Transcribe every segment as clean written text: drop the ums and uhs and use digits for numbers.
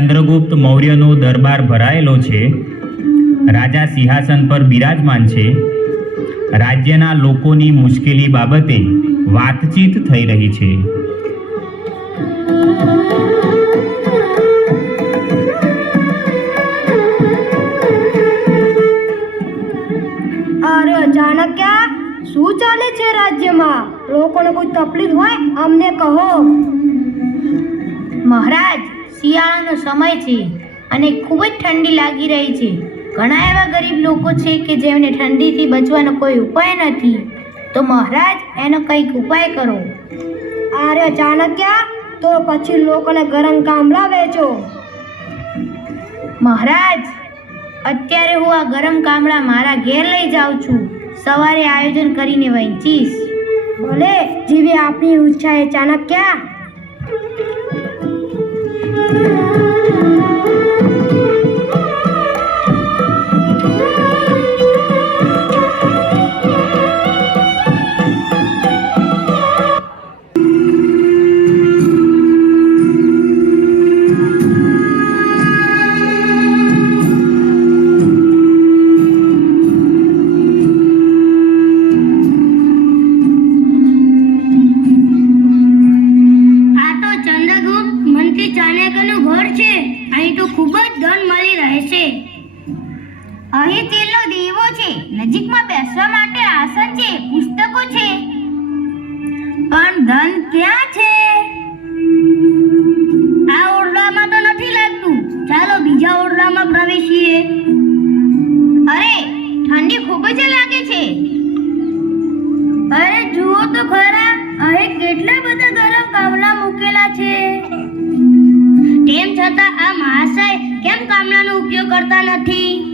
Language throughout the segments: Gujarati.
ચંદ્રગુપ્ત મૌર્યનો દરબાર ભરાયેલો છે. રાજા સિંહાસન પર બિરાજમાન છે. રાજ્યના લોકોની મુશ્કેલી બાબતે વાતચીત થઈ રહી છે. અરે ચાણક્ય, શું ચાલે છે રાજ્યમાં? લોકોને કોઈ તકલીફ હોય અમને કહો. મહારાજ, શિયાળાનો સમય છે અને ખૂબ જ ઠંડી લાગી રહી છે. ઘણા એવા ગરીબ લોકો છે કે જેમને ઠંડીથી બચવાનો કોઈ ઉપાય નથી. તો મહારાજ, એનો કંઈક ઉપાય કરો. અરે ચાણક્ય, તો પછી લોકોને ગરમ કામલા વેચો. મહારાજ, અત્યારે હું આ ગરમ કામળા મારા ઘેર લઈ જાઉં છું. સવારે આયોજન કરીને વહેંચીશ. ભલે, જેવી આપની ઈચ્છા એ ચાણક્ય. અહીં તેલનો દીવો છે, નજીકમાં બેસવા માટે આસન છે, પુસ્તકો છે, પણ ધન ક્યાં છે? આ ઓરડામાં તો નથી લાગતું. ચાલો બીજા ઓરડામાં પ્રવેશીએ. અરે, ઠંડી ખૂબ જ લાગે છે. અરે જુઓ તો ખરા, અહીં કેટલા બધા ગરમ કામલા મૂકેલા છે. તેમ છતાં આ મહાશય કેમ કામલાનો ઉપયોગ કરતા નથી?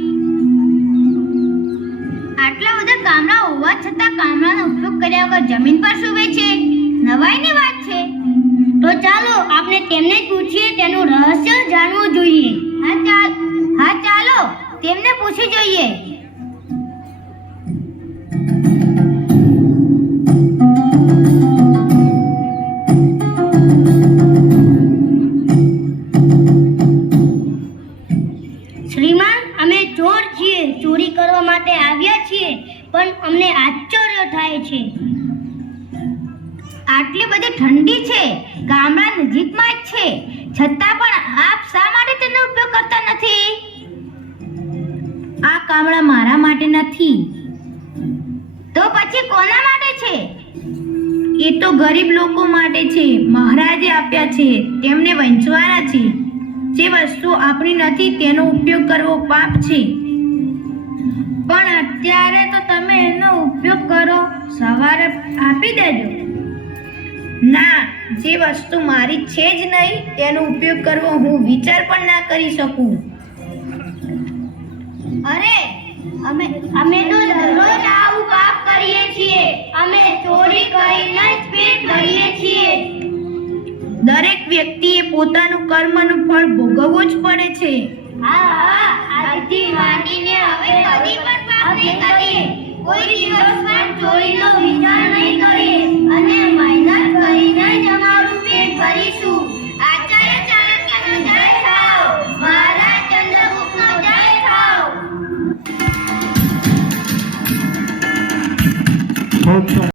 આટલા બધા કામલા હોવા છતાં કામલાનો ઉપયોગ કર્યા વગર જમીન પર સૂવે છે. નવાઈની વાત છે. તો ચાલો આપણે તેમને પૂછીએ, તેનું રહસ્ય જાણવું જોઈએ. હા ચાલો તેમને પૂછી જોઈએ. શ્રીમાન, અમે ચોર છીએ. ચોરી કરવા માટે આવ્યા છીએ, પણ અમને આશ્ચર્ય થાય છે. આટલી બધી ઠંડી છે, ગામડા નજીકમાં જ છે, છતાં પણ આપ શા માટે તેનો ઉપયોગ કરતા નથી? આ કામડા મારા માટે નથી. તો પછી કોના માટે છે? એ તો ગરીબ લોકો માટે છે. મહારાજે આપ્યા છે, તેમને વહેંચવાના છે. જે વસ્તુ આપણી નથી તેનો ઉપયોગ કરવો પાપ છે. પણ અત્યારે તો તમે એનો ઉપયોગ કરો, સવારે આપી દેજો. ના, જે વસ્તુ મારી છે જ નહીં તેનો ઉપયોગ કરવો હું વિચાર પણ ના કરી શકું. અરે, અમે તો દરરોજ આવું પાપ કરીએ છીએ. અમે ચોરી કરીને જ પેટ ભરીએ છીએ. દરેક વ્યક્તિએ પોતાનું કર્મનું ફળ ભોગવવું જ પડે છે. હા, આજથી માંડીને હવે કદી પણ પાપ નહીં કરીએ. કોઈ દિવસ પણ ચોરીનો વિચાર નહીં કરીએ અને મહેનત કરીને જ અમારું પેટ ભરીશું. આચાર્ય ચાણક્યનો જય થાવ. મહારાજ ચંદ્રગુપ્તનો જય થાવ.